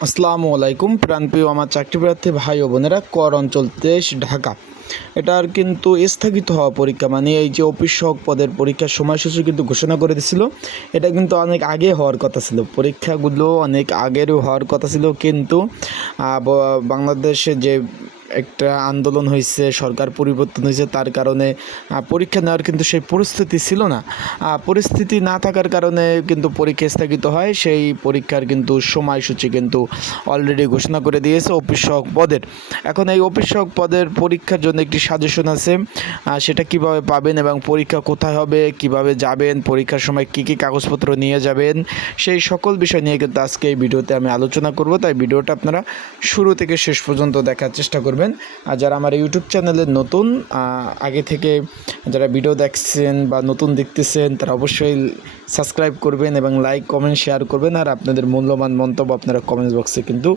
আসসালামু আলাইকুম। প্রাণপ্রিয় আমার চাকরি প্রার্থী ভাই ও বোনেরা, কর অঞ্চল তেইশ ঢাকা। এটার কিন্তু স্থগিত হওয়া পরীক্ষা মানে এই যে অফিস সহক পদের পরীক্ষার সময়সূচি কিন্তু ঘোষণা করে দিছিল। এটা কিন্তু অনেক আগে হওয়ার কথা ছিল। পরীক্ষাগুলো অনেক আগেরও হওয়ার কথা ছিল, কিন্তু বাংলাদেশে যে একটা আন্দোলন হয়েছে, সরকার পরিবর্তন হয়েছে, তার কারণে পরীক্ষা নেওয়ার কিন্তু সেই পরিস্থিতি ছিল না। পরিস্থিতি না থাকার কারণে কিন্তু পরীক্ষা স্থগিত হয়, সেই পরীক্ষার কিন্তু সময়সূচি কিন্তু অলরেডি ঘোষণা করে দিয়েছে অফিস সহক পদের। এখন এই অফিস সহক পদের পরীক্ষার জন্য একটি সাজেশন আছে সেটা কীভাবে পাবেন এবং পরীক্ষা কোথায় হবে, কীভাবে যাবেন, পরীক্ষার সময় কি কি কাগজপত্র নিয়ে যাবেন, সেই সকল বিষয় নিয়ে কিন্তু আজকে এই ভিডিওতে আমি আলোচনা করব। তাই ভিডিওটা আপনারা শুরু থেকে শেষ পর্যন্ত দেখার চেষ্টা করবেন। আর যারা আমার ইউটিউব চ্যানেলে নতুন আগে থেকে যারা ভিডিও দেখছেন বা নতুন দেখতেছেন, তারা অবশ্যই সাবস্ক্রাইব করবেন এবং লাইক, কমেন্ট, শেয়ার করবেন। আর আপনাদের মূল্যবান মন্তব্য আপনারা কমেন্টস বক্সে কিন্তু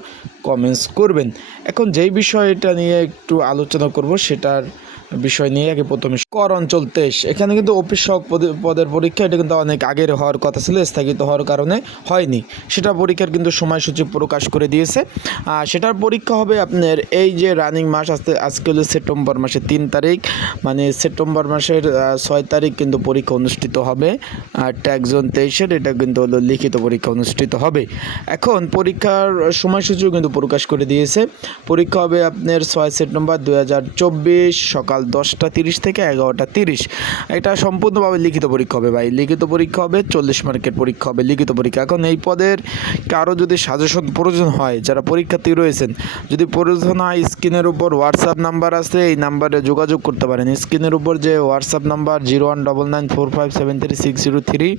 কমেন্টস করবেন। এখন যেই বিষয়টা নিয়ে একটু আলোচনা করব, সেটার বিষয় নিয়ে আগে প্রথমে কর অঞ্চল তেইশ এখানে কিন্তু অফিস সহক পদে- পদের পরীক্ষা, এটা কিন্তু অনেক আগের হওয়ার কথা ছিল, স্থগিত হওয়ার কারণে হয়নি। সেটা পরীক্ষার কিন্তু সময়সূচি প্রকাশ করে দিয়েছে। আর সেটার পরীক্ষা হবে আপনার এই যে রানিং মাস আসতে আজকে হলো সেপ্টেম্বর মাসের তিন তারিখ। মানে সেপ্টেম্বর মাসের ছয় তারিখ কিন্তু পরীক্ষা অনুষ্ঠিত হবে। আর ট্যাক্সজন তেইশের, এটা কিন্তু হলো লিখিত পরীক্ষা অনুষ্ঠিত হবে। এখন পরীক্ষার সময়সূচিও কিন্তু প্রকাশ করে দিয়েছে। পরীক্ষা হবে আপনার ছয় সেপ্টেম্বর দু হাজার চব্বিশ সকাল দশটা তিরিশ থেকে এগারোটা তিরিশ। এটা সম্পূর্ণভাবে লিখিত পরীক্ষা হবে ভাই। লিখিত পরীক্ষা হবে, চল্লিশ মার্কের পরীক্ষা হবে লিখিত পরীক্ষা। এখন এই পদের কারও যদি সাজেশন প্রয়োজন হয়, যারা পরীক্ষার্থী রয়েছেন, যদি প্রয়োজন হয়, স্ক্রিনের উপর হোয়াটসঅ্যাপ নাম্বার আছে, এই নাম্বারে যোগাযোগ করতে পারেন। স্ক্রিনের উপর যে WhatsApp number, zero one double nine four five seven three six zero three,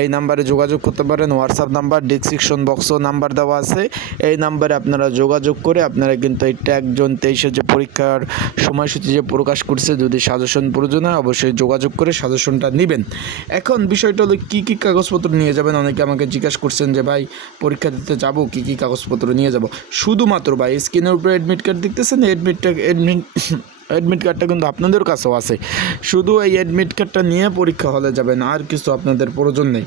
এই নাম্বারে যোগাযোগ করতে পারেন। হোয়াটসঅ্যাপ নাম্বার ডিসক্রিপশন বক্সও নাম্বার দেওয়া আছে। এই নাম্বারে আপনারা যোগাযোগ করে, আপনারা কিন্তু এই ট্যাগজন তেইশের যে পরীক্ষার সময়সূচি যে প্রকাশ করছে যদি সাজেশন প্রয়োজন হয়, অবশ্যই যোগাযোগ করে সাজেশনটা নেবেন। এখন বিষয়টা হলো, কী কী কাগজপত্র নিয়ে যাবেন? অনেকে আমাকে জিজ্ঞাসা করছেন যে, ভাই, পরীক্ষা দিতে যাব, কী কী কাগজপত্র নিয়ে যাব? শুধুমাত্র, ভাই, স্ক্রিনের উপরে অ্যাডমিট কার্ড দেখতেছেন? অ্যাডমিটটা অ্যাডমিট অ্যাডমিট কার্ডটা কিন্তু আপনাদের কাছেও আছে। শুধু এই অ্যাডমিট কার্ডটা নিয়ে পরীক্ষা হলে যাবেন, আর কিছু আপনাদের প্রয়োজন নেই।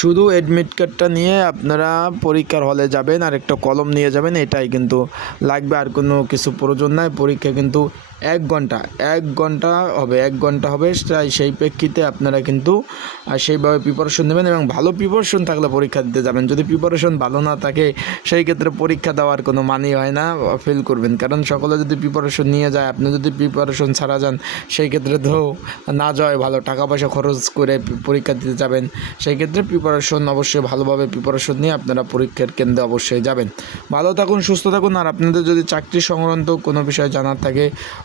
শুধু অ্যাডমিট কার্ডটা নিয়ে আপনারা পরীক্ষার হলে যাবেন আর একটা কলম নিয়ে যাবেন, এটাই কিন্তু লাগবে, আর কোনো কিছু প্রয়োজন নাই। পরীক্ষা কিন্তু এক ঘণ্টা এক ঘণ্টা হবে, এক ঘণ্টা হবে, তাই সেই প্রেক্ষিতে আপনারা কিন্তু সেইভাবে প্রিপারেশন নেবেন এবং ভালো প্রিপারেশন থাকলে পরীক্ষা দিতে যাবেন। যদি প্রিপারেশন ভালো না থাকে, সেই ক্ষেত্রে পরীক্ষা দেওয়ার কোনো মানেই হয় না ফেল করবেন। কারণ সকলে যদি প্রিপারেশন নিয়ে যায়, আপনি যদি প্রিপারেশন ছাড়া যান, সেই ক্ষেত্রে তো না যায় ভালো। টাকা পয়সা খরচ করে পরীক্ষা দিতে যাবেন, সেই ক্ষেত্রে প্রিপারেশন অবশ্যই ভালোভাবে প্রিপারেশন নিয়ে আপনারা পরীক্ষার কেন্দ্রে অবশ্যই যাবেন। ভালো থাকুন, সুস্থ থাকুন। আর আপনাদের যদি চাকরি সংক্রান্ত কোনো বিষয় জানার থাকে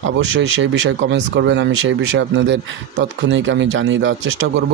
অবশ্যই সেই বিষয়ে কমেন্টস করবেন, আমি সেই বিষয়ে আপনাদের তৎক্ষণিক আমি জানিয়ে দেওয়ার চেষ্টা করব।